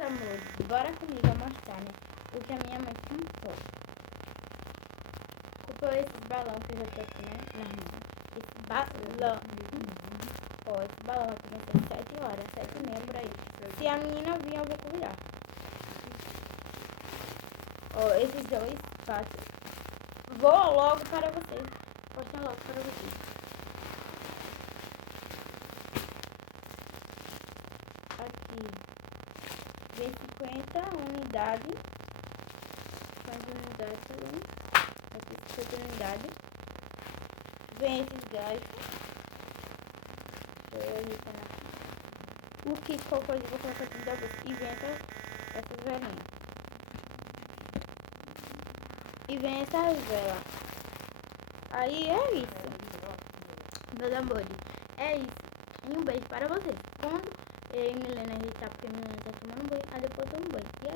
amor, bora comigo mostrar, né? O que a minha mãe comprou. Comprou esses balões que eu já tô aqui, né? Na mão. Esse balão. Ó, esse balão vai começar às 7 horas, 7h30 por aí. Se a menina vir, eu vou convidar. Ó, esses dois patos. Vou logo para vocês. Postar logo para vocês. Aqui. Vem 50 unidades. Quantas unidades tem? Aqui 50 unidades. Vem esses ganchos. O que colocou eu vou colocar aqui da vez. E vem essas velinhas. E vem essas velas. Aí é isso. Meus amores. É isso. E um beijo para vocês. Quando eu e Milena a gente tá, porque a Milena tá tomando banho, aí depois eu tomo banho. E